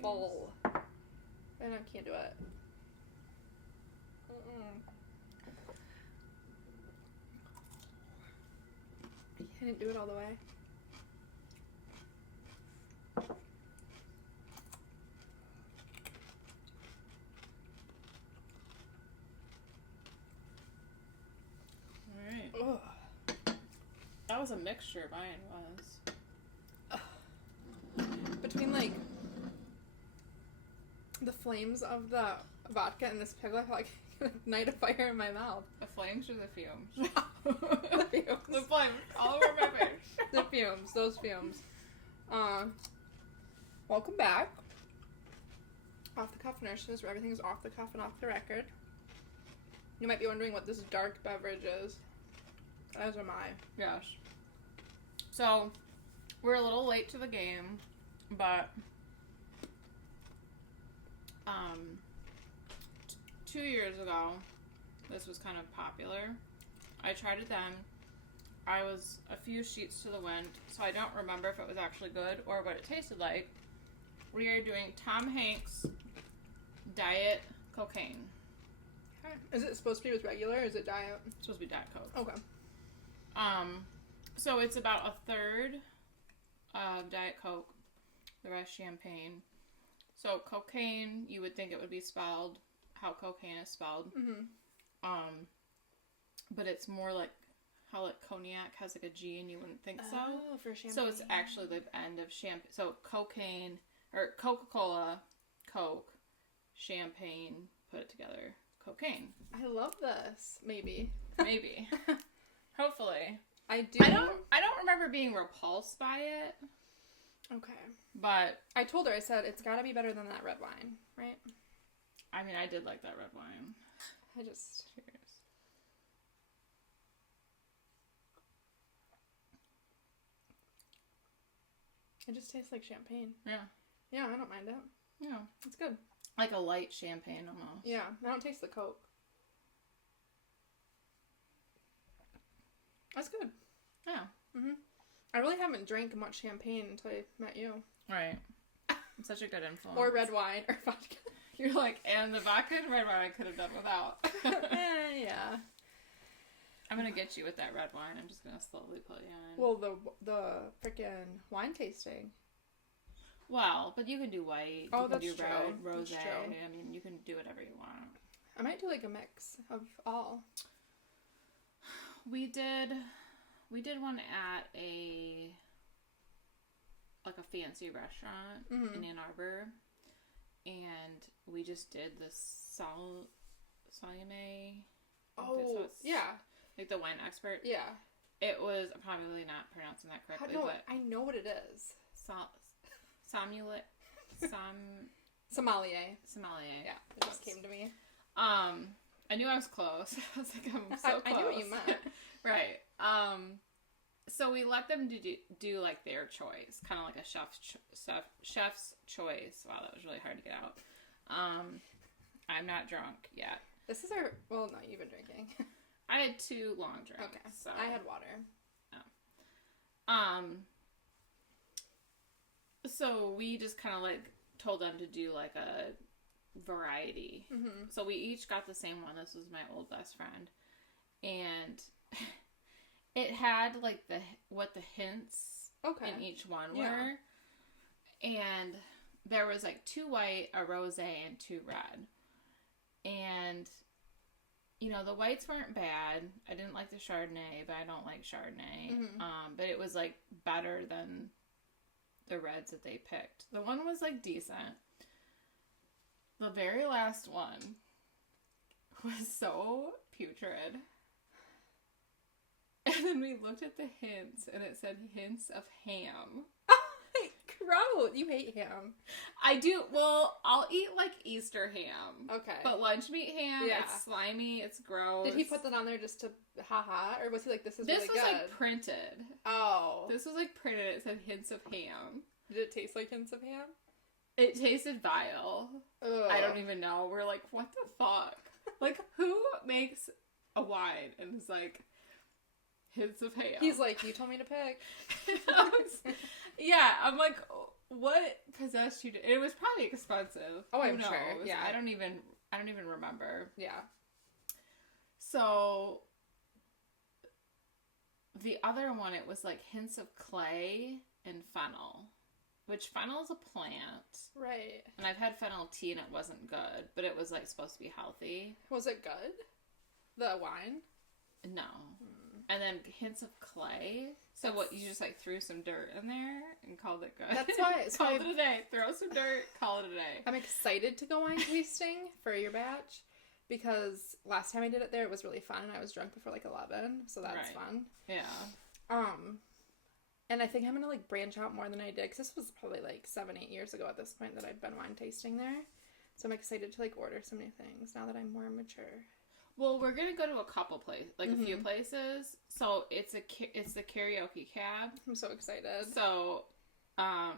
full. And I can't do it. I didn't do it all the way. Alright. Ugh. That was a mixture, mine was. Between, like, the flames of the vodka and this pickle, I feel like I can ignite a fire in my mouth. The flames or the fumes? The fumes. The flames all over my face. The fumes. Those fumes. Welcome back. Off the Cuff Nurses, where everything's off the cuff and off the record. You might be wondering what this dark beverage is. As am I. Yes. So, we're a little late to the game, but 2 years ago, this was kind of popular. I tried it then. I was a few sheets to the wind, so I don't remember if it was actually good or what it tasted like. We are doing Tom Hanks Diet Cocagne. Okay. Is it supposed to be with regular, or is it diet? It's supposed to be Diet Coke. Okay. So it's about a third of Diet Coke, the rest champagne. So cocaine, you would think it would be spelled how cocaine is spelled. Mm-hmm. But it's more like how like cognac has like a G and you wouldn't think so. Oh, for champagne. So it's actually the end of champagne. So cocaine, or Coca-Cola, Coke, champagne, put it together, cocaine. I love this. Maybe. Maybe. Hopefully. I do. I don't remember being repulsed by it. Okay. But I told her, I said, it's gotta be better than that red wine, right? I mean, I did like that red wine. I just... Cheers. It just tastes like champagne. Yeah. Yeah, I don't mind it. Yeah. It's good. Like a light champagne almost. Yeah, I don't taste the Coke. That's good. Yeah. Mm-hmm. I really haven't drank much champagne until I met you. Right. It's such a good influence. Or red wine, or vodka. You're like, and the vodka and red wine I could have done without. Yeah. I'm going to get you with that red wine. I'm just going to slowly put you in. Well, the freaking wine tasting. Well, but you can do white. Oh, you can that's do true. red, rosé. That's true. I mean, you can do whatever you want. I might do like a mix of all. We did one at a fancy restaurant Mm-hmm. in Ann Arbor, and we just did the Salame. Oh, yeah. Like the wine expert. Yeah. It was, I'm probably not pronouncing that correctly, but I know what it is. Sommelier. Sommelier. Yeah, it just came to me. I knew I was close. I was like, I'm so close. I knew what you meant. Right. So we let them do like their choice, kind of like a chef's choice. Wow, that was really hard to get out. I'm not drunk yet. This is our, well, no, you've been drinking. I had 2 long drinks. Okay. So. I had water. Oh. So we just kind of like told them to do like a variety. Mm-hmm. So we each got the same one. This was my old best friend. And it had like what the hints in each one were. And there was like 2 white, a rosé, and 2 red. And, you know, the whites weren't bad. I didn't like the Chardonnay, but I don't like Chardonnay. Mm-hmm. But it was like better than the reds that they picked. The one was like decent. The very last one was so putrid. And then we looked at the hints, and it said hints of ham. Gross. You hate ham. I do. Well, I'll eat like Easter ham. Okay. But lunch meat ham, it's slimy, it's gross. Did he put that on there just to haha? Or was he like, this is really good? This was like printed. Oh. This was like printed. It said hints of ham. Did it taste like hints of ham? It tasted vile. Ugh. I don't even know. We're like, what the fuck? Like, who makes a wine and is like, hints of hail. He's like, you told me to pick. Yeah, I'm like, what possessed you to... It was probably expensive. Oh, I'm sure. Yeah. I don't even remember. Yeah. So, the other one, it was like hints of clay and fennel. Which fennel is a plant. Right. And I've had fennel tea and it wasn't good. But it was like supposed to be healthy. Was it good? The wine? No. And then hints of clay. So what, you just like threw some dirt in there and called it good? That's why. Called it a day. Throw some dirt, call it a day. I'm excited to go wine tasting for your batch. Because last time I did it there, it was really fun. And I was drunk before like 11. So that's fun. Yeah. And I think I'm going to like branch out more than I did. Because this was probably like 7-8 years ago at this point that I'd been wine tasting there. So I'm excited to like order some new things now that I'm more mature. Well, we're going to go to a couple places, like a few places. So it's the karaoke cab. I'm so excited. So,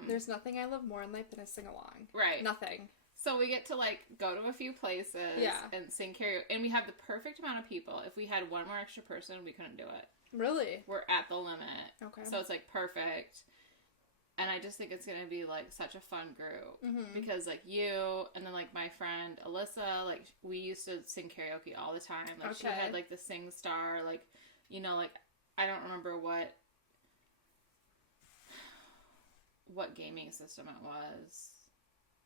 there's nothing I love more in life than a sing-along. Right. Nothing. So we get to like go to a few places and sing karaoke. And we have the perfect amount of people. If we had one more extra person, we couldn't do it. Really? We're at the limit. Okay. So it's like perfect. And I just think it's going to be, like, such a fun group. Because, like, you and then, like, my friend Alyssa, like, we used to sing karaoke all the time. Like, she had, like, the Sing Star, like, you know, like, I don't remember what gaming system it was.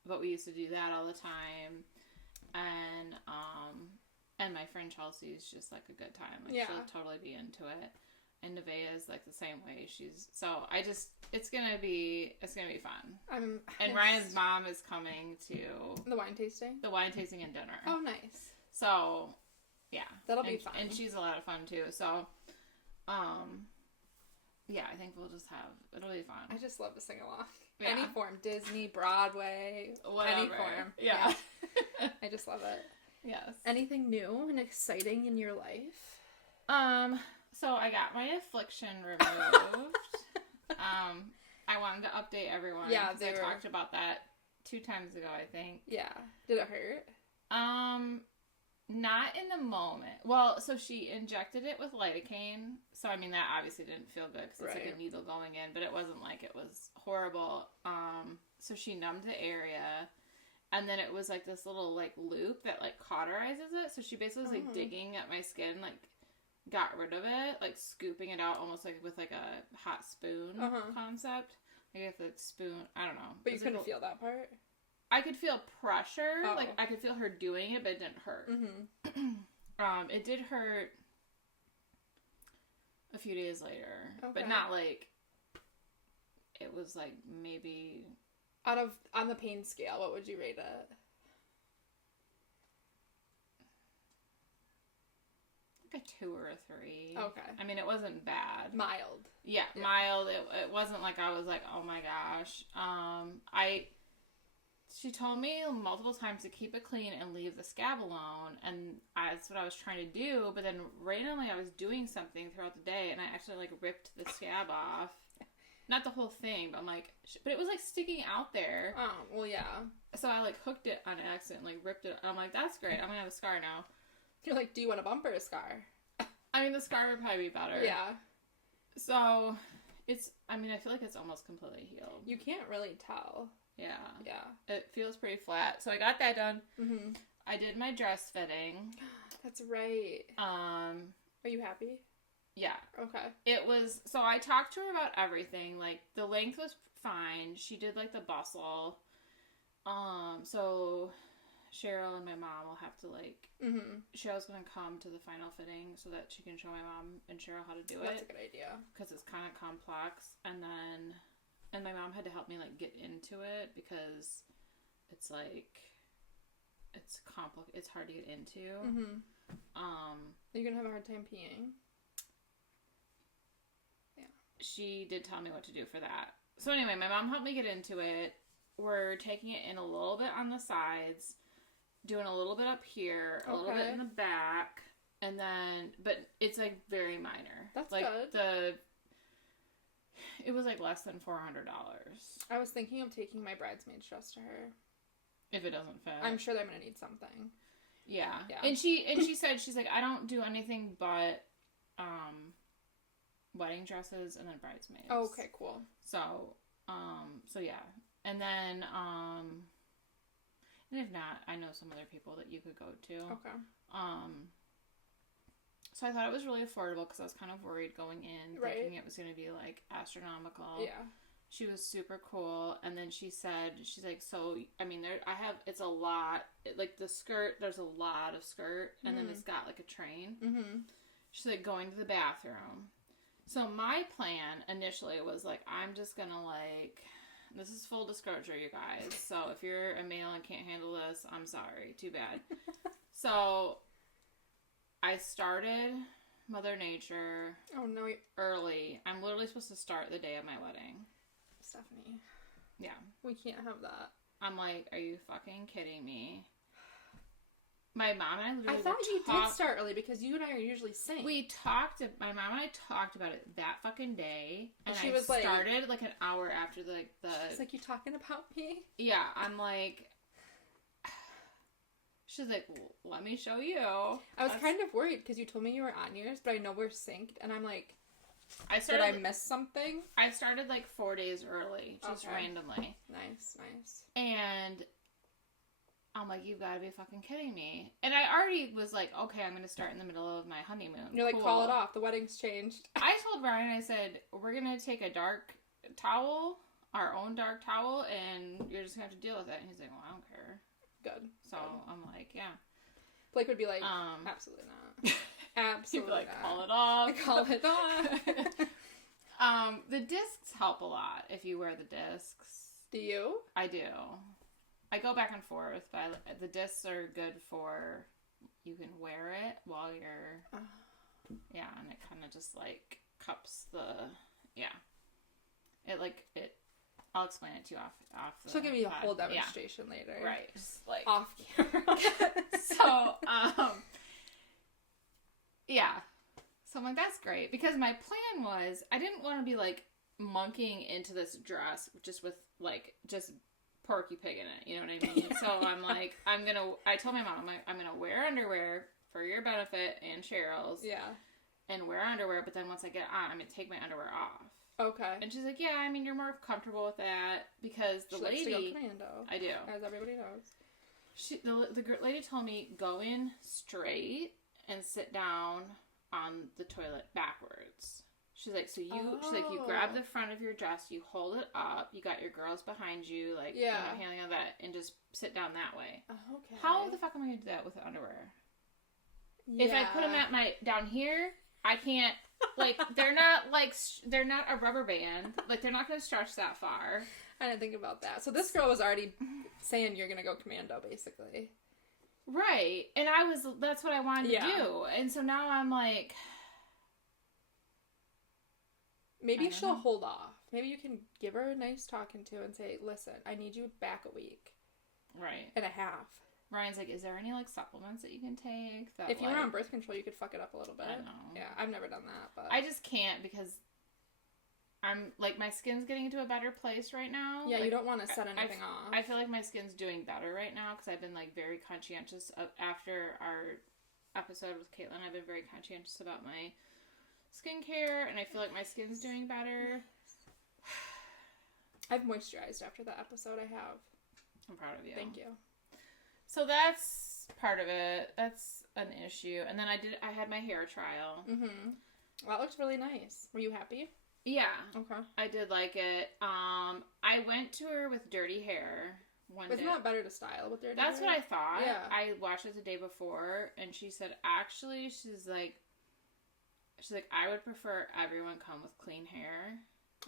But we used to do that all the time. And my friend Chelsea is just, like, a good time. Like, she'll totally be into it. And Nevaeh is like the same way. It's gonna be fun. And Ryan's mom is coming to the wine tasting and dinner. Oh, nice. So, yeah, that'll be fun. And she's a lot of fun too. So, yeah, I think it'll be fun. I just love to sing along. Yeah. Any form, Disney, Broadway, whatever. Any form. Yeah. I just love it. Yes. Anything new and exciting in your life? So I got my affliction removed. I wanted to update everyone. Yeah, I talked about that 2 times ago, I think. Yeah. Did it hurt? Not in the moment. Well, so she injected it with lidocaine. So, I mean, that obviously didn't feel good because it's like a needle going in, but it wasn't like it was horrible. So she numbed the area. And then it was like this little like loop that like cauterizes it. So she basically was like digging at my skin, like got rid of it, like scooping it out almost like with like a hot spoon concept. Like if it's spoon, I don't know. But you couldn't feel that part? I could feel pressure. Like I could feel her doing it, but it didn't hurt. It did hurt a few days later, but not like it was like maybe on the pain scale. What would you rate it? Like a 2 or a 3. Okay. I mean, it wasn't bad. Mild. Yeah, mild. It wasn't like I was like, oh my gosh. She told me multiple times to keep it clean and leave the scab alone, and that's what I was trying to do, but then randomly I was doing something throughout the day, and I actually, like, ripped the scab off. Not the whole thing, but I'm like, but it was, like, sticking out there. Oh, well, yeah. So I, like, hooked it on accident, like, ripped it. I'm like, that's great. I'm gonna have a scar now. You're like, do you want a bump or a scar? I mean, the scar would probably be better. Yeah. So, I feel like it's almost completely healed. You can't really tell. Yeah. Yeah. It feels pretty flat. So I got that done. I did my dress fitting. That's right. Are you happy? Yeah. Okay. It was, so I talked to her about everything. Like, the length was fine. She did, like, the bustle. So Cheryl and my mom will have to, like, Cheryl's going to come to the final fitting so that she can show my mom and Cheryl how to do it. That's a good idea. Because it's kind of complex. And my mom had to help me, like, get into it because it's, like, it's complicated. It's hard to get into. You're going to have a hard time peeing. Yeah. She did tell me what to do for that. So anyway, my mom helped me get into it. We're taking it in a little bit on the sides, doing a little bit up here, a little bit in the back, and then, but it's, like, very minor. That's like, good. It was, like, less than $400. I was thinking of taking my bridesmaid's dress to her. If it doesn't fit. I'm sure they're going to need something. Yeah. And she said, she's like, I don't do anything but, wedding dresses and then bridesmaids. Oh, okay, cool. So yeah. And then, and if not, I know some other people that you could go to. Okay. So I thought it was really affordable because I was kind of worried going in, right. thinking it was going to be, like, astronomical. Yeah. She was super cool, and then she said, she's like, so, I mean, it's a lot, like, the skirt, there's a lot of skirt, and then it's got, like, a train. Mm-hmm. She's like, going to the bathroom. So my plan initially was, like, I'm just gonna, like, this is full disclosure, you guys, so if you're a male and can't handle this, I'm sorry, too bad. So, I started Mother Nature early. I'm literally supposed to start the day of my wedding. Stephanie. Yeah. We can't have that. I'm like, are you fucking kidding me? My mom and I literally I thought you did start early because you and I are usually synced. My mom and I talked about it that fucking day. And she was started like an hour after the... She's like, you talking about me? Yeah, I'm like... She's like, well, let me show you. I was kind of worried because you told me you were on yours, but I know we're synced. And I'm like... Did I miss something? I started like 4 days early, just randomly. Nice. And I'm like, you've got to be fucking kidding me. And I already was like, okay, I'm going to start in the middle of my honeymoon. You're like, call it off. The wedding's changed. I told Brian, I said, we're going to take a dark towel, our own dark towel, and you're just going to have to deal with it. And he's like, well, I don't care. Good. So I'm like, yeah. Blake would be like, absolutely not. Absolutely like, not. call it off. Call it off. The discs help a lot if you wear the discs. Do you? I do. I go back and forth, but the discs are good for, you can wear it while you're, yeah, and it kind of just, like, cups the, yeah. I'll explain it to you off the She'll give you a whole demonstration later. Right. Just, like. Off camera. So, yeah. So I'm like, that's great. Because my plan was, I didn't want to be, like, monkeying into this dress just with, like, just Porky Pig in it. You know what I mean? So I'm like, I told my mom, I'm going to wear underwear for your benefit and Cheryl's. Yeah. And wear underwear, but then once I get on, I'm going to take my underwear off. Okay. And she's like, yeah, I mean, you're more comfortable with that because the lady... She likes to go commando. I do. As everybody knows. The lady told me, go in straight and sit down on the toilet backwards. She's like, she's like, you grab the front of your dress, you hold it up, you got your girls behind you, like, you know, handling on that, and just sit down that way. Okay. How the fuck am I going to do that with the underwear? Yeah. If I put them down here, I can't, like, they're not a rubber band. Like, they're not going to stretch that far. I didn't think about that. So this girl was already saying you're going to go commando, basically. Right. And that's what I wanted to do. And so now I'm like... Maybe she'll hold off. Maybe you can give her a nice talking to and say, listen, I need you back a week. Right. And a half. Ryan's like, is there any, like, supplements that you can take? That, if you were on birth control, you could fuck it up a little bit. I know. Yeah, I've never done that, but... I just can't because I'm, like, my skin's getting into a better place right now. Yeah, like, you don't want to set anything off. I feel like my skin's doing better right now because I've been, like, very conscientious after our episode with Caitlin. I've been very conscientious about my skincare, and I feel like my skin's doing better. I've moisturized after that episode. I have. I'm proud of you. Thank you. So that's part of it. That's an issue. And then I had my hair trial. Mm-hmm. Well, that looks really nice. Were you happy? Yeah. Okay. I did like it. I went to her with dirty hair one day. Isn't that better to style with dirty hair? That's what I thought. Yeah. I watched it the day before, and she said, actually, she's like, I would prefer everyone come with clean hair.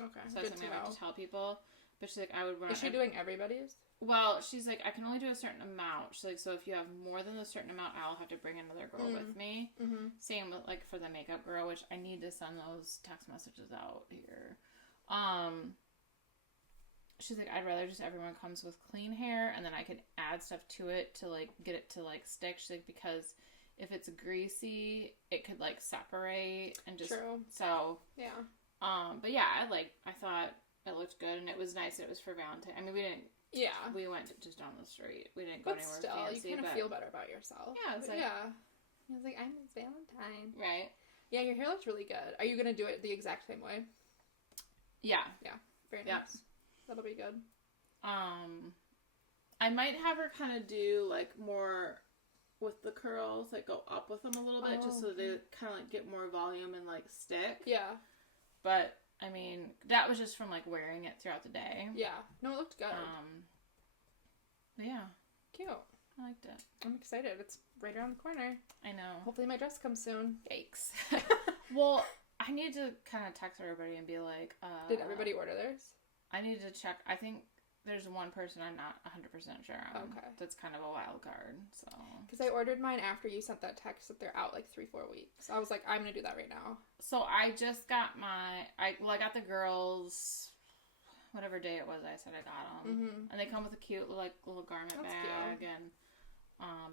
Okay. So that's something I like to tell people. But she's like, I would run... Is she doing everybody's? Well, she's like, I can only do a certain amount. She's like, so if you have more than a certain amount, I'll have to bring another girl with me. Mm-hmm. Same with, like, for the makeup girl, which I need to send those text messages out here. She's like, I'd rather just everyone comes with clean hair, and then I can add stuff to it to, like, get it to, like, stick. She's like, because if it's greasy, it could, like, separate and just... True. So... Yeah. But yeah, I thought it looked good, and it was nice. It was for Valentine. I mean, we didn't... Yeah. We went just down the street. We didn't go anywhere fancy. You kind of feel better about yourself. Yeah, it's like... Yeah. I was like, it's Valentine. Right. Yeah, your hair looks really good. Are you going to do it the exact same way? Yeah. Yeah. Very nice. That'll be good. I might have her kind of do, like, more with the curls, like, go up with them a little bit, just so they kind of, like, get more volume and, like, stick. Yeah. But, I mean, that was just from, like, wearing it throughout the day. Yeah. No, it looked good. But yeah. Cute. I liked it. I'm excited. It's right around the corner. I know. Hopefully my dress comes soon. Yikes. Well, I need to kind of text everybody and be like, did everybody order theirs? I need to check. I think there's one person I'm not 100% sure on. Okay. That's kind of a wild card, so. Because I ordered mine after you sent that text that they're out, like, 3-4 weeks. I was like, I'm going to do that right now. So I just got I got the girls, whatever day it was I said I got them. Mm-hmm. And they come with a cute, like, little garment bag. Cute. And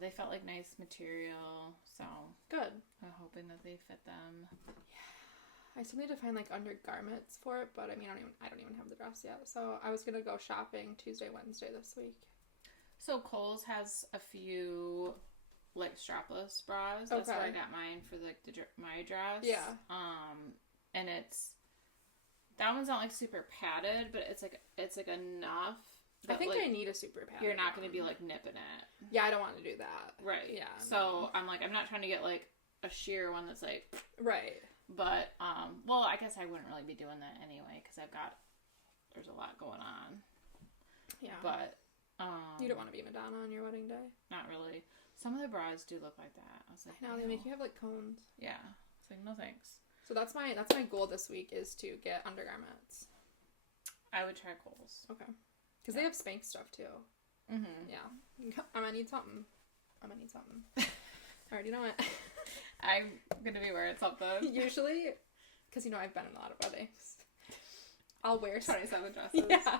they felt like nice material, so. Good. I'm hoping that they fit them. Yeah. I still need to find, like, undergarments for it, but I mean, I don't even have the dress yet. So I was gonna go shopping Tuesday, Wednesday this week. So Kohl's has a few, like, strapless bras. That's where I got mine for, like, my dress. Yeah. And that one's not, like, super padded, but it's like enough. I think, like, I need a super padded. You're not going to be, like, nipping it. Yeah, I don't want to do that. Right. Yeah. So I'm like, I'm not trying to get, like, a sheer one that's, like. Right. But, well, I guess I wouldn't really be doing that anyway, because there's a lot going on. Yeah. But, you don't want to be Madonna on your wedding day? Not really. Some of the bras do look like that. I was like, I know, they make you have, like, cones. Yeah. It's like, no thanks. So that's my goal this week, is to get undergarments. I would try Kohl's. Okay. Because they have Spanx stuff, too. Mm-hmm. Yeah. I'm gonna need something. I already know it. I'm gonna be wearing something. Usually, because, you know, I've been in a lot of weddings. I'll wear 27 dresses. Yeah.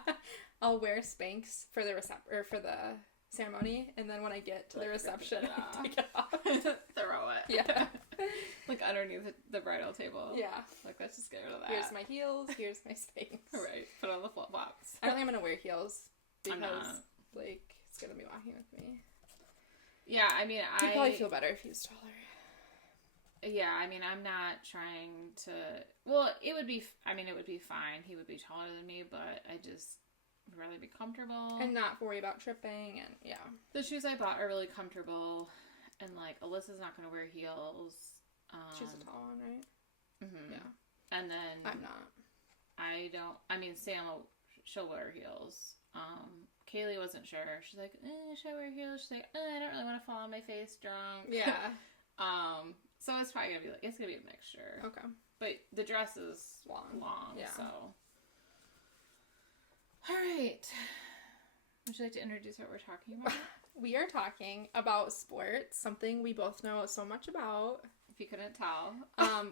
I'll wear Spanx for the for the ceremony, and then when I get to the reception, I take it off. Throw it. Yeah. Like underneath the bridal table. Yeah. Like, let's just get rid of that. Here's my heels. Here's my Spanx. Right. Put on the flip-flops. I don't think I'm gonna wear heels because, I'm not. like, it's gonna be walking with me. Yeah, I mean, You'd probably feel better if he was taller. Yeah, I mean, I'm not trying to. Well, it would be fine. He would be taller than me, but I just would rather be comfortable and not worry about tripping. And yeah, the shoes I bought are really comfortable, and, like, Alyssa's not gonna wear heels. She's a tall one, right? Mm-hmm. Yeah. And then I'm not. Sam she'll wear heels. Kaylee wasn't sure. She's like, should I wear heels? She's like, I don't really want to fall on my face drunk. Yeah. So it's probably gonna be a mixture. Okay. But the dress is long. Yeah. So. All right. Would you like to introduce what we're talking about? We are talking about sports, something we both know so much about. If you couldn't tell.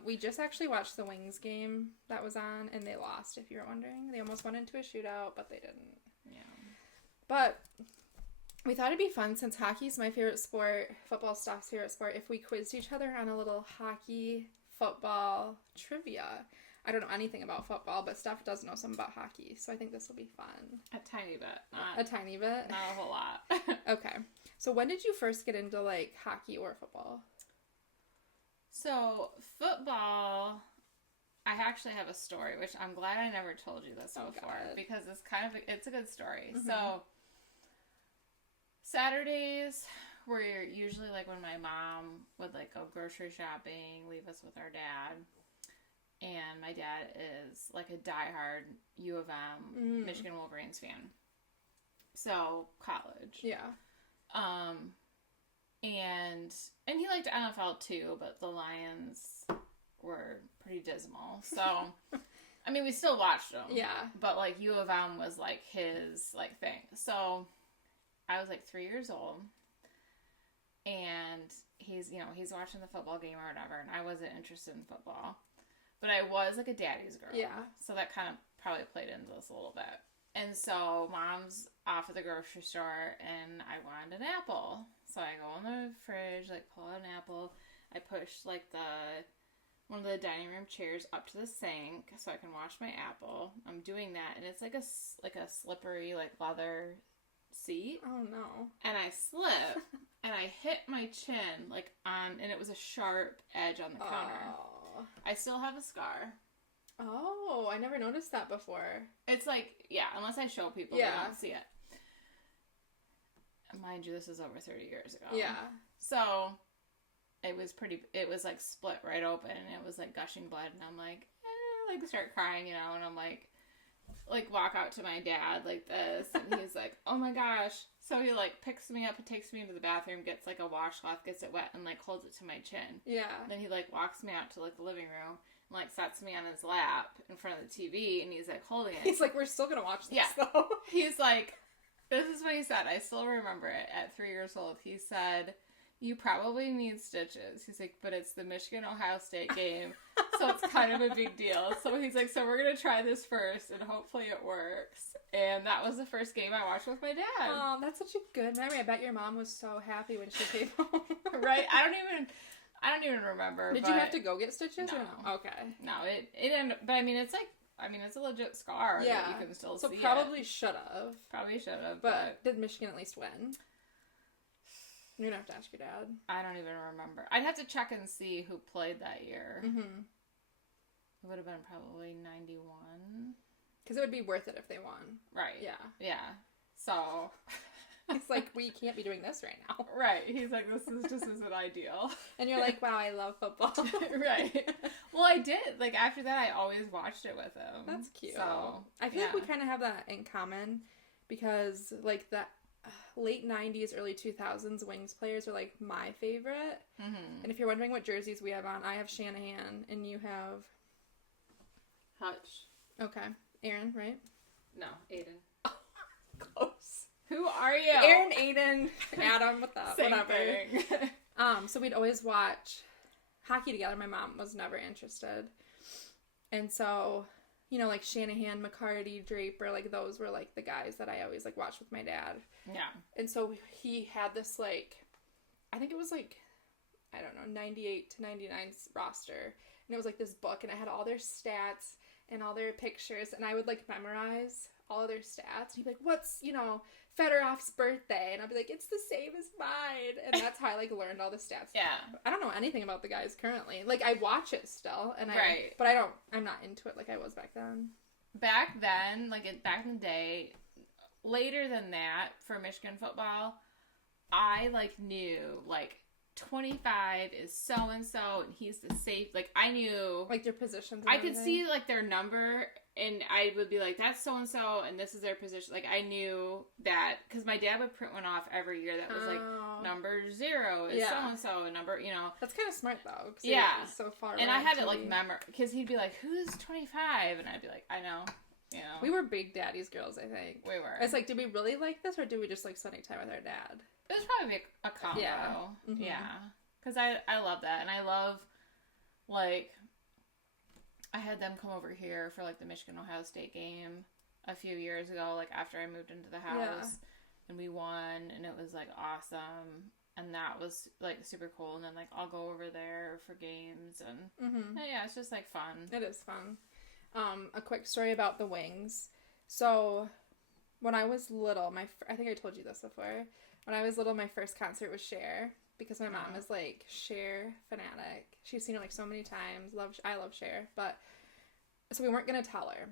We just actually watched the Wings game that was on, and they lost, if you were wondering. They almost went into a shootout, but they didn't. Yeah. But we thought it'd be fun, since hockey's my favorite sport, football's Steph's favorite sport, if we quizzed each other on a little hockey, football trivia. I don't know anything about football, but Steph does know some about hockey, so I think this will be fun. A tiny bit. A tiny bit? Not a whole lot. Okay. So when did you first get into, like, hockey or football? So, football, I actually have a story, which I'm glad I never told you this before, God. because it's a good story. Mm-hmm. So, Saturdays were usually, like, when my mom would, like, go grocery shopping, leave us with our dad. And my dad is, like, a diehard U of M Michigan Wolverines fan. So, college. Yeah. And he liked NFL too, but the Lions were pretty dismal. So, I mean, we still watched them. Yeah. But, like, U of M was, like, his, like, thing. So, I was, like, 3 years old. And he's watching the football game or whatever. And I wasn't interested in football. But I was, like, a daddy's girl. Yeah. So that kind of probably played into this a little bit. And so Mom's off at the grocery store, and I wanted an apple. So I go in the fridge, like, pull out an apple. I push, like, one of the dining room chairs up to the sink so I can wash my apple. I'm doing that, and it's like a slippery, like, leather seat. Oh, no. And I slip, and I hit my chin, like, and it was a sharp edge on the counter. Oh. I still have a scar. Oh, I never noticed that before. It's like, yeah, unless I show people, they don't see it. Mind you, this is over 30 years ago. Yeah. So, it was like split right open, and it was like gushing blood, and I'm like, start crying, and I'm like walk out to my dad like this, and he's like, oh my gosh. So he like picks me up and takes me into the bathroom, gets like a washcloth, gets it wet, and like holds it to my chin. Yeah. Then he like walks me out to like the living room and like sets me on his lap in front of the TV, and he's like holding it. He's like, we're still gonna watch this though. He's like, this is what he said. I still remember it at 3 years old. He said, you probably need stitches. He's like, but it's the Michigan-Ohio State game, so it's kind of a big deal. So he's like, so we're going to try this first, and hopefully it works. And that was the first game I watched with my dad. Oh, that's such a good memory. I bet your mom was so happy when she came home. Right? I don't even remember. Did you have to go get stitches or no? Okay. No, it didn't, but I mean, it's a legit scar that you can still see. So probably should have. Probably should have. But did Michigan at least win? You're going to have to ask your dad. I don't even remember. I'd have to check and see who played that year. Mm-hmm. It would have been probably 91. Because it would be worth it if they won. Right. Yeah. Yeah. So... He's like, we can't be doing this right now. Right. He's like, this just isn't ideal. And you're like, wow, I love football. Right. Well, I did. Like, after that, I always watched it with him. That's cute. So, I feel like we kind of have that in common because, like, the late 90s, early 2000s Wings players are, like, my favorite. Mm-hmm. And if you're wondering what jerseys we have on, I have Shanahan, and you have... Hutch. Okay. Aaron, right? No, Aiden. Close. Who are you? Aaron, Aiden, Adam, Same whatever. Thing. So we'd always watch hockey together. My mom was never interested. And so, you know, like Shanahan, McCarty, Draper, like those were like the guys that I always like watched with my dad. Yeah. And so he had this like, I think it was like, I don't know, 98 to 99 roster. And it was like this book, and it had all their stats and all their pictures, and I would like memorize all of their stats. And he'd be like, what's, you know, Fedorov's birthday? And I'd be like, it's the same as mine. And that's how I like learned all the stats. Yeah. I don't know anything about the guys currently. Like, I watch it still, and right. But I'm not into it like I was back then. Back then, like back in the day, later than that, for Michigan football, I like knew like 25 is so-and-so, and he's the safe, like I knew like their positions. I could see like their number, and I would be like, that's so-and-so, and this is their position. Like I knew that because my dad would print one off every year that was like number 0 is so-and-so, and number, you know. That's kind of smart though. Yeah. It's so far. And I had it like because he'd be like, who's 25? And I'd be like, I know. You know. We were big daddy's girls, I think. We were. It's like, did we really like this, or did we just like spending time with our dad? It was probably a combo. Yeah. Mm-hmm. Yeah. Because I love that. And I love, like, I had them come over here for, like, the Michigan-Ohio State game a few years ago, like, after I moved into the house. Yeah. And we won, and it was, like, awesome. And that was, like, super cool. And then, like, I'll go over there for games. And, yeah, it's just, like, fun. It is fun. A quick story about the Wings. So, when I was little, I think I told you this before. When I was little, my first concert was Cher, because my mom is like Cher fanatic. She's seen it like so many times. I love Cher, but so we weren't gonna tell her,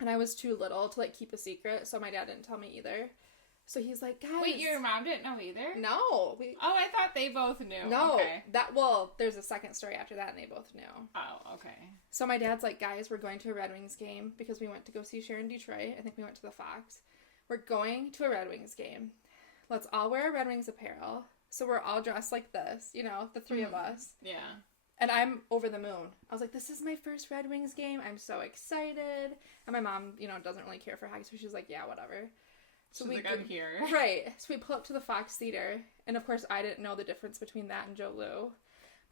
and I was too little to like keep a secret, so my dad didn't tell me either. So he's like, guys. Wait, your mom didn't know either? No. Oh, I thought they both knew. No. Okay. There's a second story after that, and they both knew. Oh, okay. So my dad's like, guys, we're going to a Red Wings game because we went to go see Cher in Detroit. I think we went to the Fox. We're going to a Red Wings game. Let's all wear Red Wings apparel. So we're all dressed like this, you know, the three of us. Yeah. And I'm over the moon. I was like, this is my first Red Wings game. I'm so excited. And my mom, you know, doesn't really care for hockey, so she's like, yeah, whatever. So she's I'm here. Right. So we pull up to the Fox Theater. And of course, I didn't know the difference between that and Joe Lou.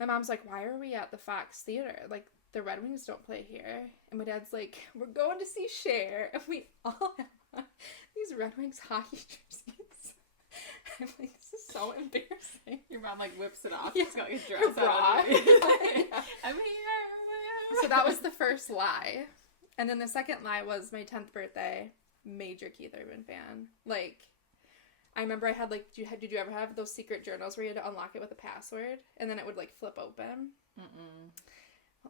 My mom's like, why are we at the Fox Theater? Like, the Red Wings don't play here. And my dad's like, we're going to see Cher. And we all have these Red Wings hockey jerseys. I'm like, this is so embarrassing. Your mom like whips it off. Yeah. She's got like a dress on. Yeah. I'm here. So that was the first lie. And then the second lie was my 10th birthday. Major Keith Urban fan. Like, I remember I had like, did you ever have those secret journals where you had to unlock it with a password? And then it would like flip open? Mm-mm.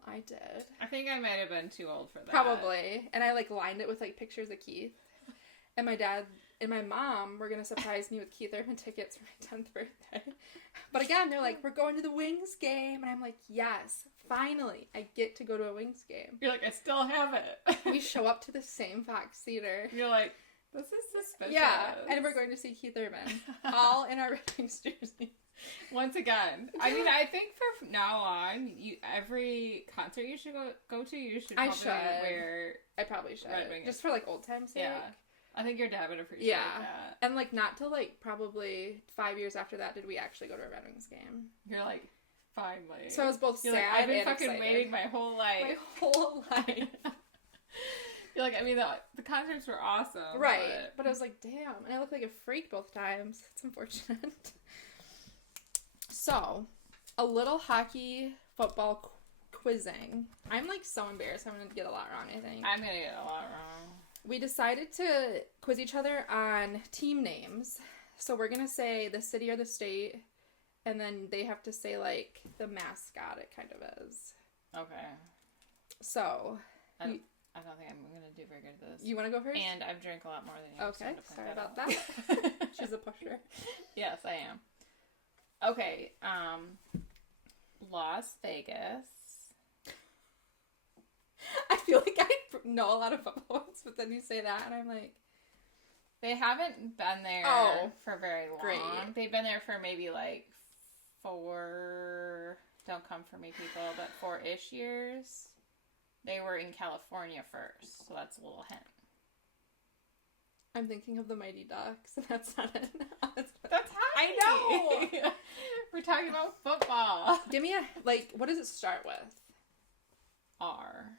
I did. I think I might have been too old for that. Probably. And I, like, lined it with, like, pictures of Keith. And my dad and my mom were going to surprise me with Keith Urban tickets for my 10th birthday. But again, they're like, we're going to the Wings game. And I'm like, yes, finally, I get to go to a Wings game. You're like, I still have it. We show up to the same Fox Theater. You're like, this is suspicious. Yeah, and we're going to see Keith Urban. All in our Red Wings jerseys. Once again. I mean, I think from now on, every concert you should go to, you should probably wear I probably should. Red Wings. Just for, like, old time's sake. Yeah. I think your dad would appreciate that. And, like, not till, like, probably 5 years after that did we actually go to a Red Wings game. You're like, finally. So I was both sad and I've been fucking excited. waiting my whole life. My whole life. You're like, I mean, the concerts were awesome. Right. But I was like, damn. And I looked like a freak both times. It's unfortunate. So, a little hockey football quizzing. I'm, like, so embarrassed. I'm going to get a lot wrong, I think. I'm going to get a lot wrong. We decided to quiz each other on team names. So we're going to say the city or the state, and then they have to say, like, the mascot it kind of is. Okay. So. I don't think I'm going to do very good at this. You want to go first? And I've drank a lot more than you. Okay, sorry about that. She's a pusher. Yes, I am. Okay, Las Vegas. I feel like I know a lot of football ones, but then you say that, and I'm like... They haven't been there for very long. Great. They've been there for maybe, like, 4... Don't come for me, people, but 4-ish years. They were in California first, so that's a little hint. I'm thinking of the Mighty Ducks, and that's not it. That's hockey! I know! We're talking about football. Give me like, what does it start with? R.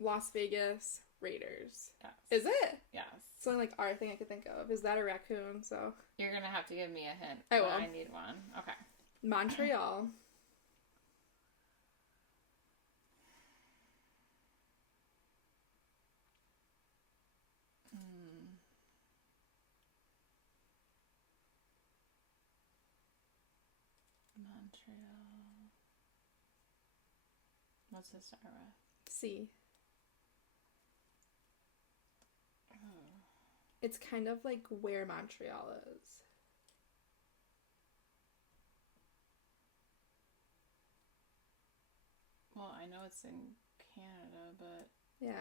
Las Vegas Raiders. Yes. Is it? Yes. It's the only, like, R thing I could think of. Is that a raccoon? So You're going to have to give me a hint. I will. I need one. Okay. Montreal. Montreal. What's this start with? C. Oh. It's kind of like where Montreal is. Well, I know it's in Canada, but... Yeah.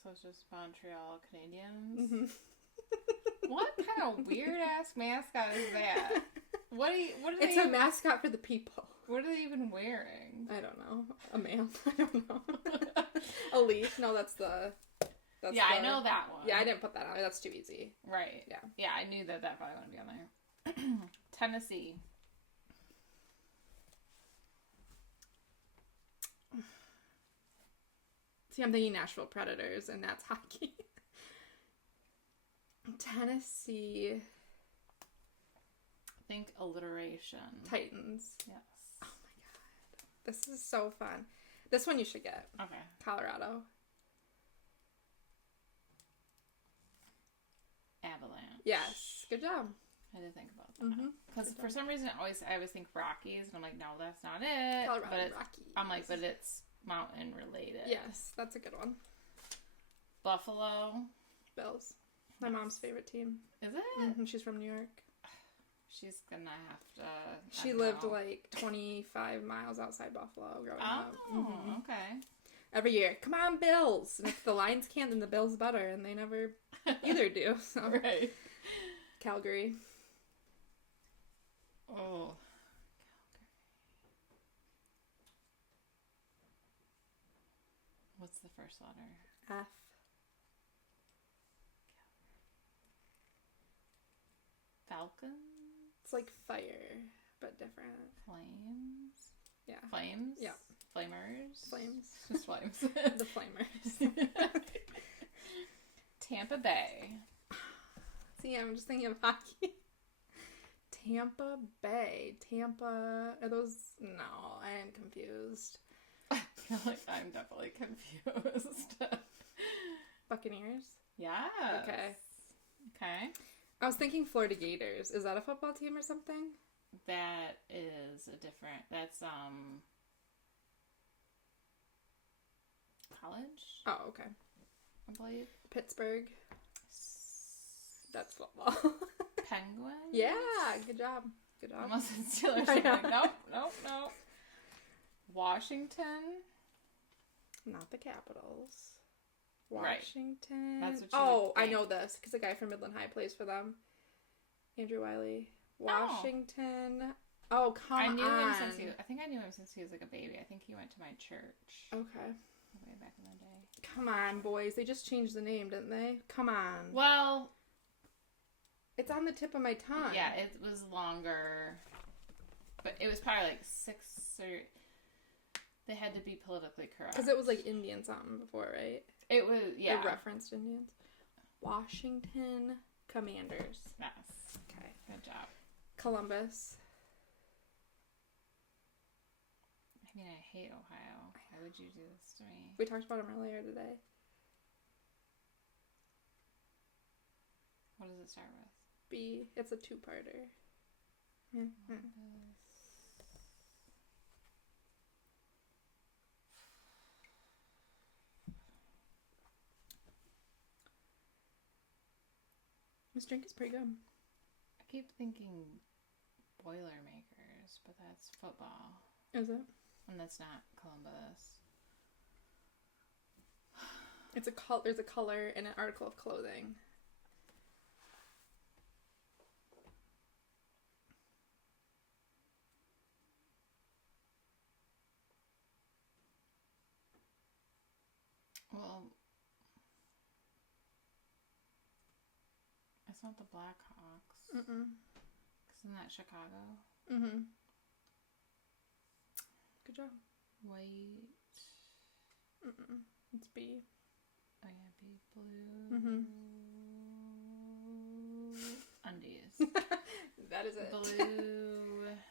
So it's just Montreal Canadiens? Mm-hmm. What kind of weird-ass mascot is that? What are It's a mascot for the people. What are they even wearing? I don't know. A man? I don't know. A leaf? No, that's I know that one. Yeah, I didn't put that on there. That's too easy. Right. Yeah. Yeah, I knew that probably wouldn't be on there. Tennessee. See, I'm thinking Nashville Predators, and that's hockey. Tennessee. Think alliteration. Titans. Yes. Oh my god. This is so fun. This one you should get. Okay. Colorado. Avalanche. Yes. Good job. I did think about that. Because for some reason I always think Rockies, and I'm like, no, that's not it. Colorado Rockies. I'm like, but it's mountain related. Yes, that's a good one. Buffalo. Bills. My mom's favorite team. Is it? Mm-hmm. She's from New York. She's gonna have to... She lived like 25 miles outside Buffalo growing up. Oh, okay. Every year, come on, Bills! And if the Lions can't, then the Bills better, and they never either do. So. Right. Calgary. Oh. Calgary. What's the first letter? F. Falcon? It's like fire, but different. Flames? Yeah. Flames? Yeah. Flamers? Flames. Just flames. The Flamers. Tampa Bay. See, I'm just thinking of hockey. Tampa Bay. Tampa. Are those... No, I am confused. I feel like I'm definitely confused. Buccaneers? Yeah. Okay. Okay. I was thinking Florida Gators. Is that a football team or something? That is a different... That's, college. Oh, okay. I believe. Pittsburgh. That's football. Penguins? Yeah, good job. Good job. Almost Steelers. Nope. Washington? Not the Capitals. Right. Washington. That's what you would think. I know this because the guy from Midland High plays for them. Andrew Wiley. Washington. Oh, come on. I think I knew him since he was like a baby. I think he went to my church. Okay. Way back in the day. Come on, boys. They just changed the name, didn't they? Come on. Well, it's on the tip of my tongue. Yeah, it was longer. But it was probably like 6 or... They had to be politically correct. Because it was like Indian something before, right? It was, yeah. It referenced Indians. Washington Commanders. Yes. Okay. Good job. Columbus. I mean, I hate Ohio. Why would you do this to me? We talked about them earlier today. What does it start with? B. It's a two-parter. Mm-hmm. This drink is pretty good. I keep thinking Boilermakers, but that's football. Is it? And that's not Columbus. It's there's a color in an article of clothing. Well, it's not the Blackhawks. Mm-mm. Isn't that Chicago? Mm-hmm. Good job. White. Mm-mm. It's B. Oh yeah, B. Blue. Mm-hmm. Undies. That is it.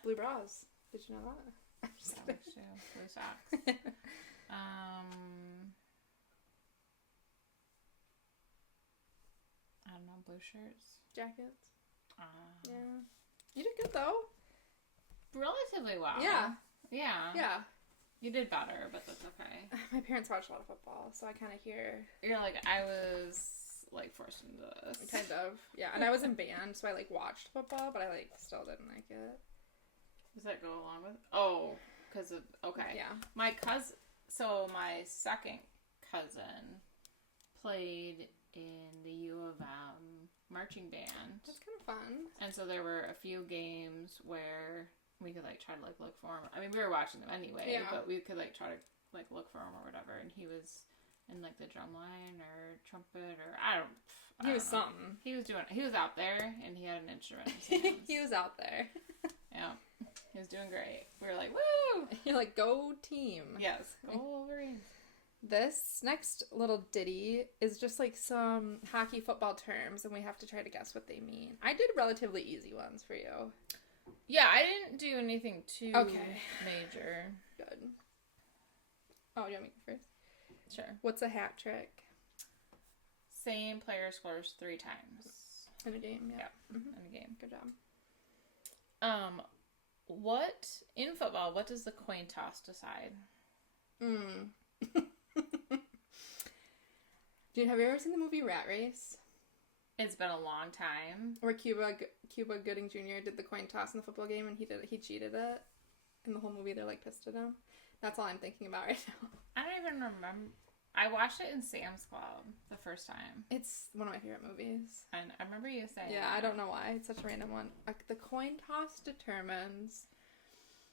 Blue bras. Did you know that? That was too. Blue socks. I don't know, blue shirts. Jackets. Yeah. You did good though. Relatively well. Yeah. Yeah. Yeah. You did better, but that's okay. My parents watch a lot of football, so I kind of hear. You're like, I was like forced into this. Kind of. Yeah, and I was in band, so I like watched football, but I like still didn't like it. Does that go along with? Oh, because of okay. Yeah. My second cousin played in the U of M marching band. That's kind of fun. And so there were a few games where we could like try to like look for him. I mean, we were watching them anyway, but we could like try to like look for him or whatever. And he was in like the drum line or trumpet or I don't He was know. something. He was out there and he had an instrument in his hands. He was out there. Yeah. He was doing great. We were like, woo! You're like, go team. Yes. Go Wolverines. This next little ditty is just like some hockey football terms, and we have to try to guess what they mean. I did relatively easy ones for you. Yeah, I didn't do anything too major. Good. Oh, do you want me to go first? Sure. What's a hat trick? Same player scores 3 times. In a game, yeah. Mm-hmm. In a game. Good job. In football, what does the coin toss decide? Dude, have you ever seen the movie Rat Race? It's been a long time. Where Cuba Gooding Jr. did the coin toss in the football game, and he cheated it. In the whole movie, they're like pissed at him. That's all I'm thinking about right now. I don't even remember. I watched it in Sam's Club the first time. It's one of my favorite movies. And I remember you saying Yeah, I don't know why. It's such a random one. The coin toss determines...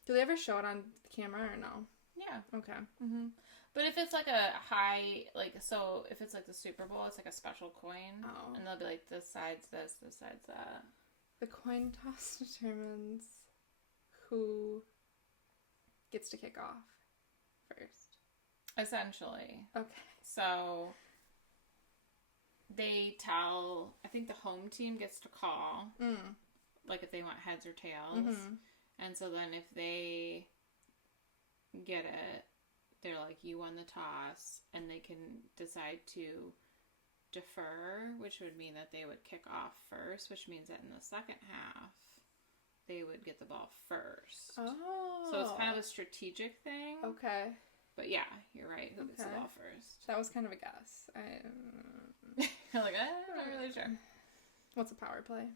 Do they ever show it on camera or no? Yeah. Okay. Mm-hmm. But if it's like a high, like, so if it's like the Super Bowl, it's like a special coin. Oh. And they'll be like, this side's this side's that. The coin toss determines who gets to kick off first. Essentially. Okay. So they tell, I think the home team gets to call, like if they want heads or tails. Mm-hmm. And so then if they get it, they're like, you won the toss, and they can decide to defer, which would mean that they would kick off first, which means that in the second half, they would get the ball first. Oh. So it's kind of a strategic thing. Okay. But yeah, you're right. Who gets the ball first? That was kind of a guess. You're like, I'm not really sure. What's a power play?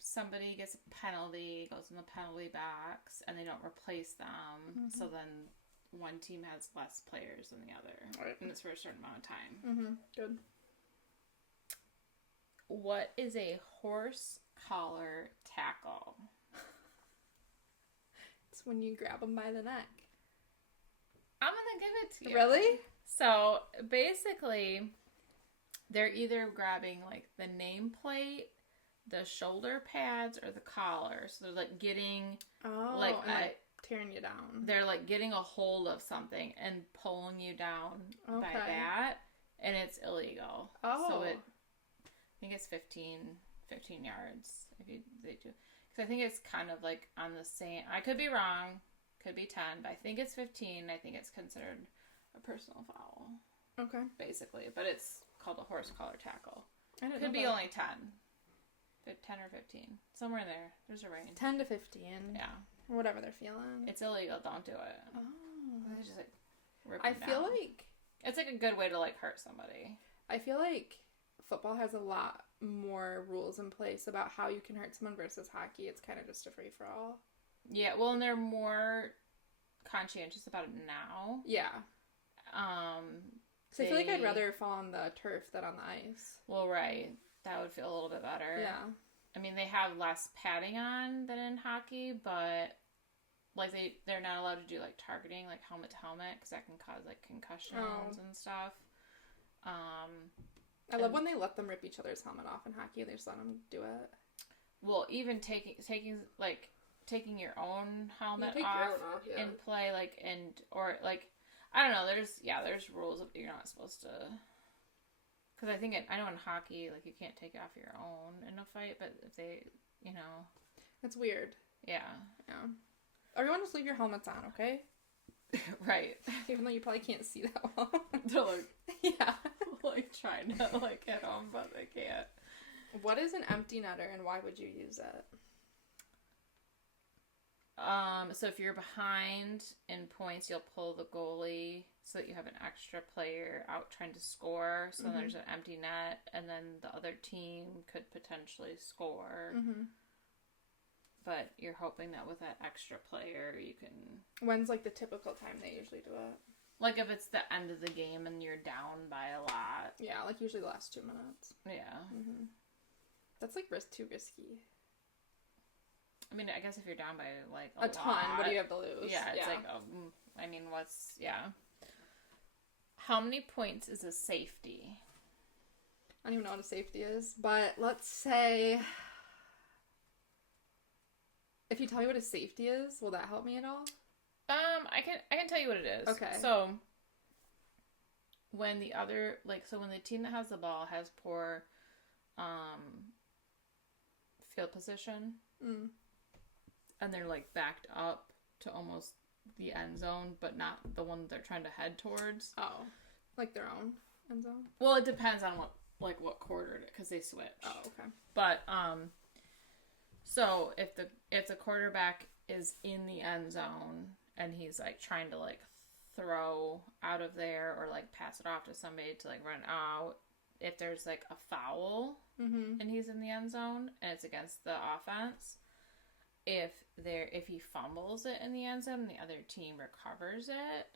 Somebody gets a penalty, goes in the penalty box, and they don't replace them. Mm-hmm. So then one team has less players than the other. Right. And it's for a certain amount of time. Mm-hmm. Good. What is a horse collar tackle? It's when you grab them by the neck. I'm going to give it to you. Really? So, basically, they're either grabbing, like, the nameplate, the shoulder pads, or the collar. So, they're, like, getting, tearing you down. They're, like, getting a hold of something and pulling you down by that, and it's illegal. Oh. So, I think it's 15 yards, they do. Because I think it's kind of, like, on the same, I could be wrong, could be 10, but I think it's 15, I think it's considered a personal foul. Okay. Basically. But it's called a horse collar tackle. Could be only 10. 10 or 15. Somewhere in there. There's a range. 10 to 15. Yeah. Whatever they're feeling. It's illegal. Don't do it. Oh. They just, like, rip I them feel down. like... It's, like, a good way to, like, hurt somebody. I feel like football has a lot more rules in place about how you can hurt someone versus hockey. It's kind of just a free-for-all. Yeah, well, and they're more conscientious about it now. Yeah. So I feel like I'd rather fall on the turf than on the ice. Well, right. That would feel a little bit better. Yeah. I mean, they have less padding on than in hockey, but, like, they're not allowed to do, like, targeting, like, helmet to helmet, because that can cause, like, concussions and stuff. I love when they let them rip each other's helmet off in hockey. They just let them do it. Well, even taking your own helmet off in play, like, or I don't know. There's rules that you're not supposed to. Because I know in hockey, like, you can't take off your own in a fight, but if they, That's weird. Yeah. Yeah. Everyone just leave your helmets on, okay? Right. Even though you probably can't see that well. They're like, yeah. Like, trying to, like, hit them, but they can't. What is an empty netter, and why would you use it? So if you're behind in points, you'll pull the goalie so that you have an extra player out trying to score. So then there's an empty net, and then the other team could potentially score. Mm-hmm. But you're hoping that with that extra player, you can... When's, like, the typical time they usually do it? Like, if it's the end of the game and you're down by a lot. Yeah, like, usually the last 2 minutes. Yeah. Mm-hmm. That's, like, too risky. I mean, I guess if you're down by, like, a ton, what do you have to lose? Yeah, it's like, How many points is a safety? I don't even know what a safety is, but let's say... If you tell me what a safety is, will that help me at all? I can tell you what it is. Okay. So, when the team that has the ball has poor, field position, and they're, like, backed up to almost the end zone, but not the one they're trying to head towards. Oh. Like their own end zone? Well, it depends on what quarter, because they switch. Oh, okay. But, so if the quarterback is in the end zone and he's, like, trying to, like, throw out of there or, like, pass it off to somebody to, like, run out, if there's, like, a foul and he's in the end zone and it's against the offense, if he fumbles it in the end zone and the other team recovers it,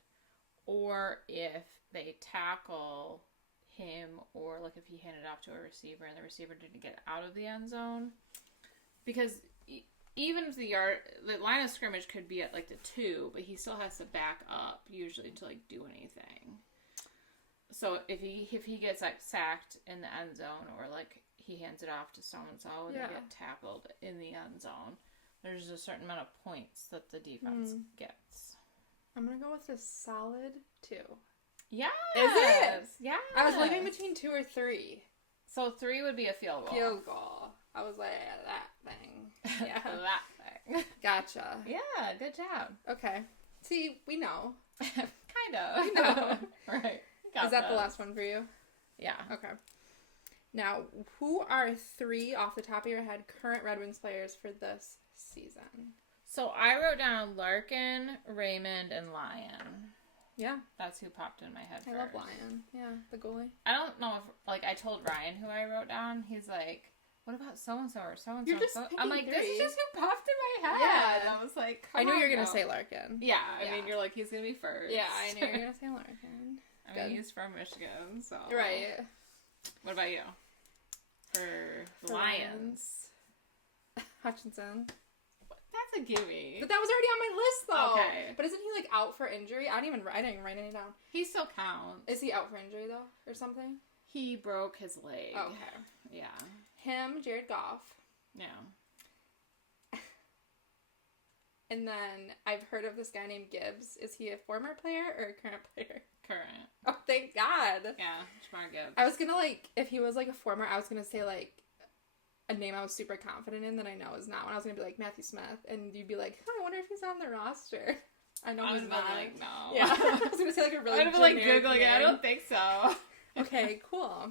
or if they tackle him, or, like, if he handed it off to a receiver and the receiver didn't get out of the end zone, because even if the line of scrimmage could be at, like, the 2, but he still has to back up usually to, like, do anything. So if he gets, like, sacked in the end zone, or, like, he hands it off to so-and-so and they get tackled in the end zone, there's a certain amount of points that the defense gets. I'm going to go with a solid 2. Yeah. Is it? Yeah. I was living between 2 or 3. So 3 would be a field goal. I was like, that thing. Yeah. That thing. Gotcha. Yeah, good job. Okay. See, we know. Kind of. We know. Right. Is that the last one for you? Yeah. Okay. Now, who are 3 off the top of your head current Red Wings players for this season? So I wrote down Larkin, Raymond, and Lyon. Yeah. That's who popped in my head first. I love Lion. Yeah, the goalie. I don't know if, like, I told Ryan who I wrote down. He's like, what about so-and-so or so-and-so? You're just I'm like, this is just who popped in my head. Yeah. And I was like, I knew you were going to say Larkin. Yeah, I mean, you're like, he's going to be first. Yeah, I knew you were going to say Larkin. I mean, he's from Michigan, so. Right. What about you? For Lions. Hutchinson. That's a gimme. But that was already on my list, though. Okay. But isn't he, like, out for injury? I didn't even write any down. He still counts. Is he out for injury, though? Or something? He broke his leg. Okay. Yeah. Him, Jared Goff. Yeah. And then I've heard of this guy named Gibbs. Is he a former player or a current player? Current. Oh, thank God. Yeah, Jamar Gibbs. I was gonna, like, if he was, like, a former, I was gonna say, like, a name I was super confident in that I know is not one. I was gonna be like Matthew Smith, and you'd be like, oh, I wonder if he's on the roster. I know he's not. Like, no. Yeah, I was gonna say, like, a really I'd be like Googling it. I don't think so. Okay, cool.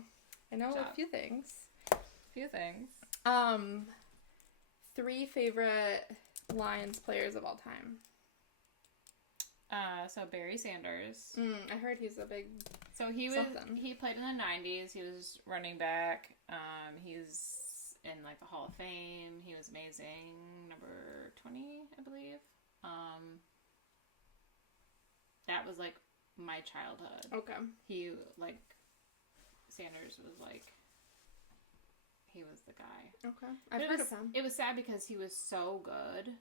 I know a few things. Few things. 3 favorite Lions players of all time. So Barry Sanders. I heard he's a big. So he played in the 90s. He was running back. He's in, like, the Hall of Fame. He was amazing. Number 20, I believe. That was, like, my childhood. Okay. He, like, Sanders was, like, he was the guy. Okay. I've heard of him. It was sad because he was so good.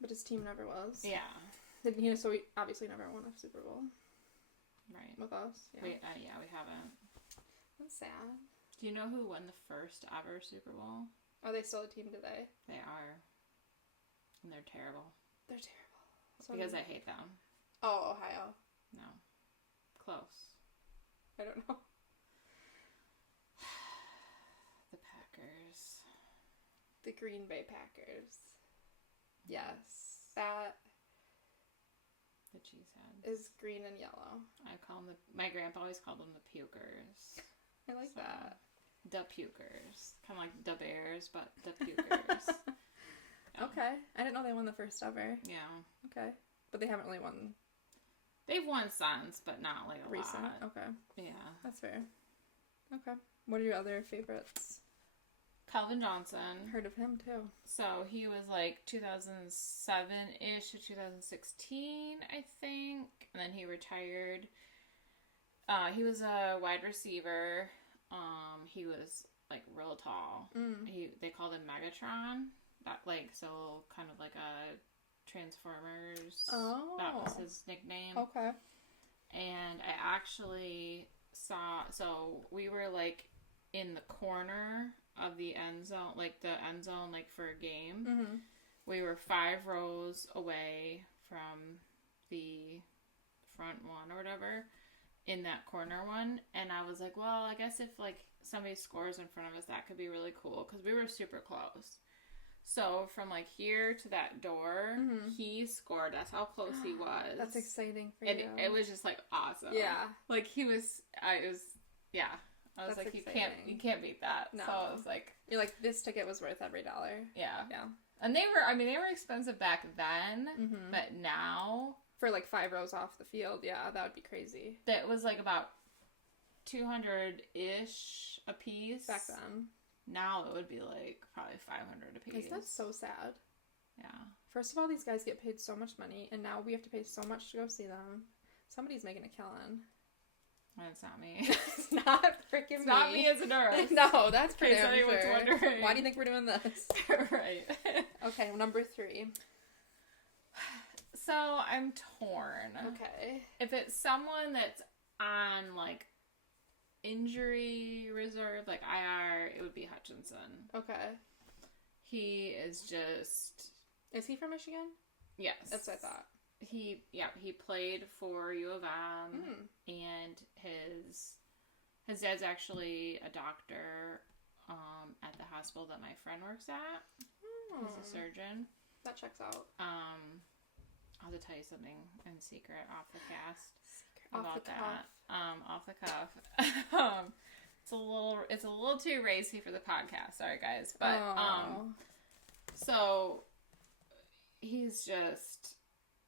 But his team never was. Yeah. So he obviously never won a Super Bowl. Right. With us. Yeah. We haven't. That's sad. Do you know who won the first ever Super Bowl? Are they still a team today? They are. And they're terrible. They're terrible. So because I hate them. Oh, Ohio. No. Close. I don't know. The Packers. The Green Bay Packers. Yes. That the cheeseheads is green and yellow. I call them my grandpa always called them the pukers. I like that. The pukers. Kind of like the Bears, but the pukers. Yeah. Okay. I didn't know they won the first ever. Yeah. Okay. But they haven't really won. They've won since, but not like a recent. lot. Okay. Yeah. That's fair. Okay. What are your other favorites? Calvin Johnson. Heard of him too. So he was like 2007-ish to 2016, I think. And then he retired. He was a wide receiver. He was like real tall. They called him Megatron. That like so kind of like a Transformers. Oh. That was his nickname. Okay. And I actually saw, so we were like in the corner of the end zone, like the end zone, like for a game. Mm-hmm. We were 5 rows away from the front one or whatever, in that corner one. And I was like, well, I guess if like somebody scores in front of us, that could be really cool, because we were super close. So from like here to that door, he scored. That's how close he was. That's exciting for and you. It was just like awesome. Yeah. Like he was. I was That's like, exciting. you can't beat that. No. So I was like, you're like, this ticket was worth every dollar. Yeah. Yeah. And they were expensive back then, but now for like 5 rows off the field, yeah, that would be crazy. That was like about $200-ish a piece back then. Now it would be like probably $500 a piece. Because that's so sad. Yeah. First of all, these guys get paid so much money, and now we have to pay so much to go see them. Somebody's making a killing. Well, it's not me. It's not freaking me. It's not me as a nurse. No, that's pretty sorry, unfair. what's wondering. Why do you think we're doing this? Right. Okay, number 3. So I'm torn. Okay. If it's someone that's on like injury reserve, like IR, it would be Hutchinson. Okay. He is just... Is he from Michigan? Yes. That's what I thought. He played for U of M, and his dad's actually a doctor at the hospital that my friend works at. He's a surgeon. That checks out. I'll have to tell you something in secret off the cast Off the cuff. It's a little too racy for the podcast. Sorry, guys, but so he's just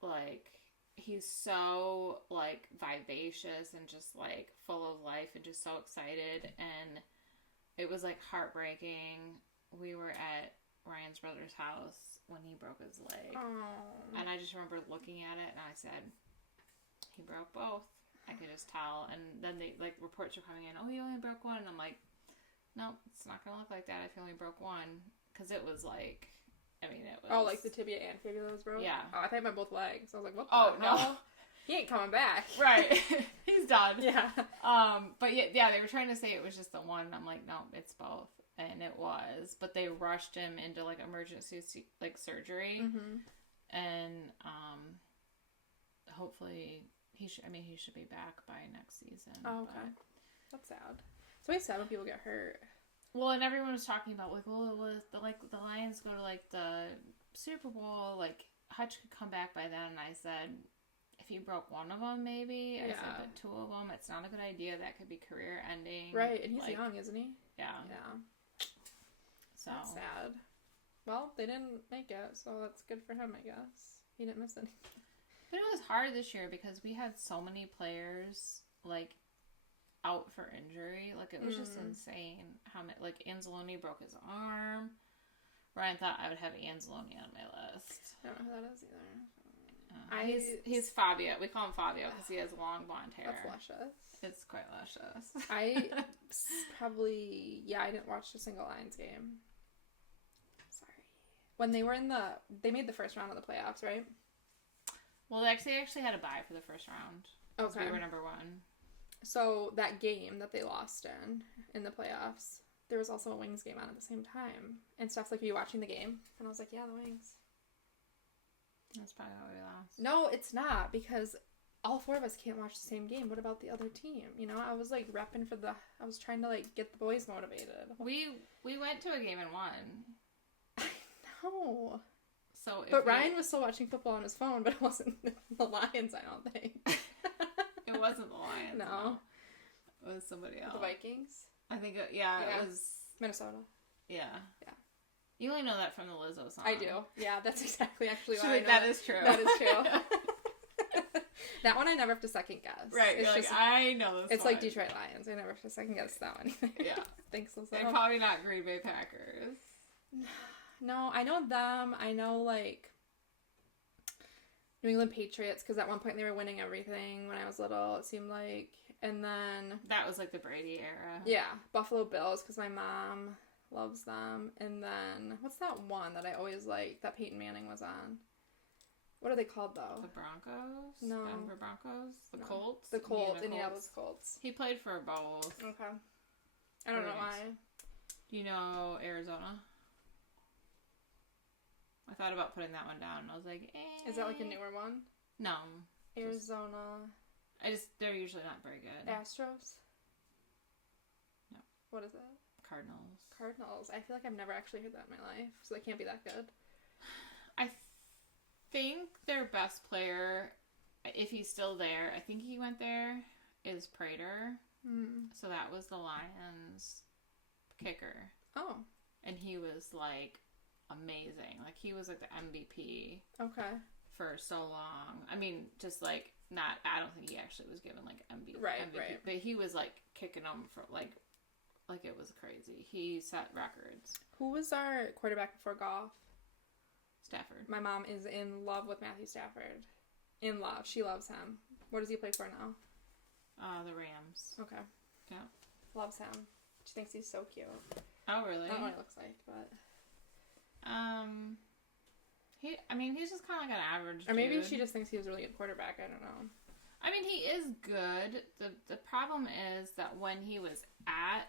like, he's so like vivacious and just, like, full of life and just so excited. And it was, like, heartbreaking. We were at Ryan's brother's house when he broke his leg. Aww. And I just remember looking at it and I said, he broke both. I could just tell. And then reports were coming in, oh, you only broke one. And I'm like, no, it's not going to look like that if you only broke one. Because it was like, I mean, it was... Oh, like the tibia and fibula was broke? Yeah. Oh, I thought I meant both legs. I was like, what the Oh, no. He ain't coming back. Right. He's done. Yeah. But yeah, they were trying to say it was just the one. And I'm like, no, it's both. And it was. But they rushed him into, like, emergency, like, surgery. Mm-hmm. And hopefully... He should be back by next season. Oh, okay. But... That's sad. It's always sad when people get hurt. Well, and everyone was talking about, like, well, the Lions go to, like, the Super Bowl, like, Hutch could come back by then. And I said, if he broke one of them, maybe. I said, but two of them, it's not a good idea. That could be career ending. Right, and he's young, isn't he? Yeah. Yeah. So. That's sad. Well, they didn't make it, so that's good for him, I guess. He didn't miss anything. But it was hard this year because we had so many players, like, out for injury. Like, it was just insane how many, like, Anzalone broke his arm. Ryan thought I would have Anzalone on my list. I don't know who that is either. He's Fabio. We call him Fabio because he has long blonde hair. That's luscious. It's quite luscious. I didn't watch a single Lions game. Sorry. When they were they made the first round of the playoffs, right? Well, they actually had a bye for the first round. Okay. We were number one. So, that game that they lost in the playoffs, there was also a Wings game on at the same time. And Steph's like, are you watching the game? And I was like, yeah, the Wings. That's probably why we lost. No, it's not, because all four of us can't watch the same game. What about the other team? You know, I was, like, repping I was trying to, like, get the boys motivated. We went to a game and won. I know. So Ryan was still watching football on his phone, but it wasn't the Lions, I don't think. It wasn't the Lions. No. It was somebody else. The Vikings? I think, it was... Minnesota. Yeah. Yeah. You only know that from the Lizzo song. I do. Yeah, that's exactly actually why I know. That is true. That is true. That one I never have to second guess. Right. It's just, I know this It's one. Like Detroit Lions. I never have to second guess that one. Yeah. Thanks, Lizzo. And probably not Green Bay Packers. No, I know them. I know, like, New England Patriots, because at one point they were winning everything when I was little, it seemed like. And then... That was, like, the Brady era. Yeah. Buffalo Bills, because my mom loves them. And then, what's that one that I always liked that Peyton Manning was on? What are they called, though? The Broncos? No. Denver Broncos? The Colts? The Colts. Indianapolis Colts. He played for both. Okay. I don't know why. Do you know Arizona? I thought about putting that one down. I was like, eh. Is that like a newer one? No. Arizona. They're usually not very good. Astros? No. What is it? Cardinals. I feel like I've never actually heard that in my life, so they can't be that good. I think their best player, if he's still there, I think he went there, is Prater. So that was the Lions kicker. Oh. And he was, like, amazing. Like, he was, like, the MVP. Okay. For so long. I mean, just, like, I don't think he actually was given, like, MVP. Right. But he was, like, kicking them for, like it was crazy. He set records. Who was our quarterback before golf? Stafford. My mom is in love with Matthew Stafford. In love. She loves him. What does he play for now? The Rams. Okay. Yeah. Loves him. She thinks he's so cute. Oh, really? I don't know what he looks like, but... he's just kind of like an average dude. Or maybe she just thinks he was a really good quarterback. I don't know. I mean, he is good. The problem is that when he was at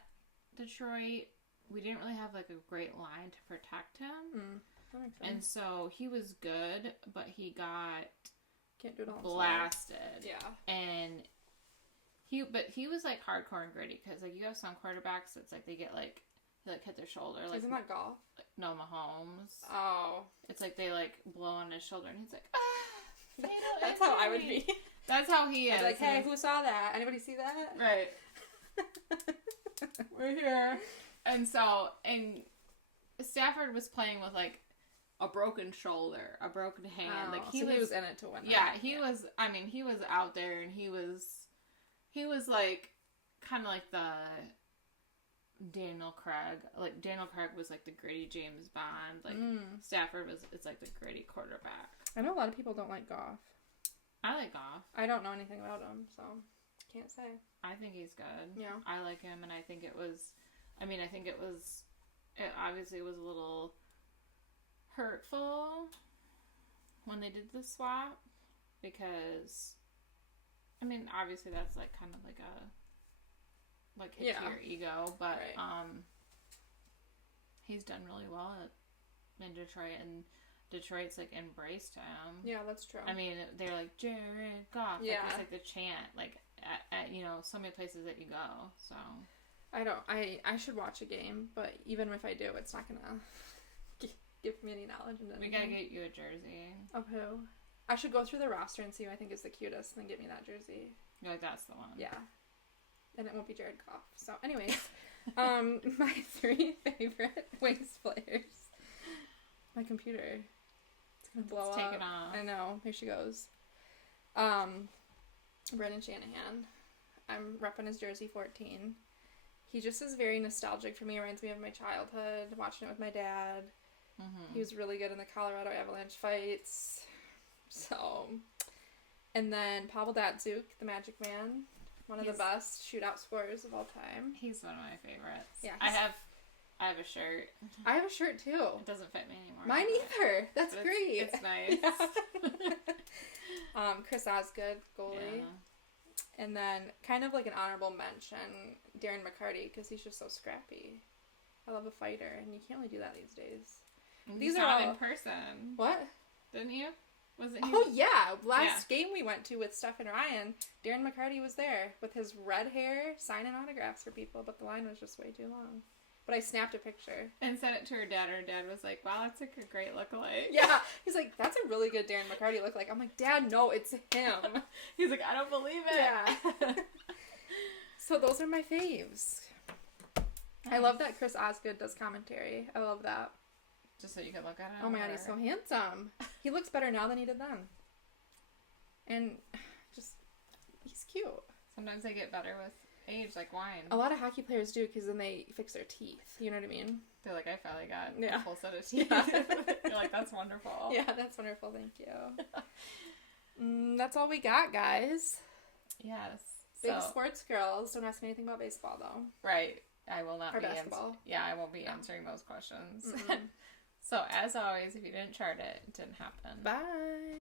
Detroit, we didn't really have, like, a great line to protect him. That makes sense. And so he was good, but he got can't do it all blasted. Yeah. And he was, like, hardcore and gritty, because, like, you have some quarterbacks that's, like, they get, like, they, like, hit their shoulder. Like, isn't that golf? No, Mahomes. Oh. It's like they, like, blow on his shoulder, and he's like, That's how I would be. That's how he is. I'd be like, hey, who saw that? Anybody see that? Right. We're here. And Stafford was playing with, like, a broken shoulder, a broken hand. Like he was in it to win. Yeah, he was. I mean, he was out there, and he was like kind of like the Daniel Craig. Like Daniel Craig was like the gritty James Bond. Like Stafford was. It's like the gritty quarterback. I know a lot of people don't like Goff. I like Goff. I don't know anything about him, so can't say. I think he's good. Yeah, I like him, and I think it was. I mean, I think it was. It obviously was a little hurtful when they did the swap because, I mean, obviously that's like kind of like a hit to your ego, but he's done really well in Detroit, and Detroit's like embraced him. Yeah, that's true. I mean, they're like Jared Goff. Yeah, like, it's like the chant, like at you know, so many places that you go. So I should watch a game, but even if I do, it's not gonna give me any knowledge. We gotta get you a jersey. Of who? I should go through the roster and see who I think is the cutest, and then get me that jersey. You're like, that's the one. Yeah. And it won't be Jared Goff. So, anyways, my 3 favorite Wings players. My computer. It's gonna blow up. Take it off. I know. Here she goes. Brendan Shanahan. I'm repping his jersey 14. He just is very nostalgic for me. Reminds me of my childhood, watching it with my dad. Mm-hmm. He was really good in the Colorado Avalanche fights. So, and then Pavel Datsyuk, the Magic Man, one of the best shootout scorers of all time. He's one of my favorites. Yeah, I have a shirt. I have a shirt too. It doesn't fit me anymore. Mine either. That's great. It's nice. Yeah. Chris Osgood, goalie. Yeah. And then kind of like an honorable mention, Darren McCarty, because he's just so scrappy. I love a fighter, and you can't really do that these days. These are all in person. What? Didn't you? Was it? Oh yeah, last game we went to with Steph and Ryan, Darren McCarty was there with his red hair, signing autographs for people, but the line was just way too long. But I snapped a picture and sent it to her dad. Her dad was like, "Wow, that's like a great lookalike." Yeah, he's like, "That's a really good Darren McCarty lookalike." I'm like, "Dad, no, it's him." He's like, "I don't believe it." Yeah. So those are my faves. Nice. I love that Chris Osgood does commentary. I love that. Just so you can look at him. Oh my god, he's so handsome. He looks better now than he did then. And just, he's cute. Sometimes they get better with age, like wine. A lot of hockey players do, because then they fix their teeth. You know what I mean? They're like, I finally got a full set of teeth. Yeah. You're like, that's wonderful. Yeah, that's wonderful. Thank you. That's all we got, guys. Yes. Big sports girls. Don't ask me anything about baseball, though. Right. I will not or basketball. I won't be answering those questions. So, as always, if you didn't chart it, it didn't happen. Bye.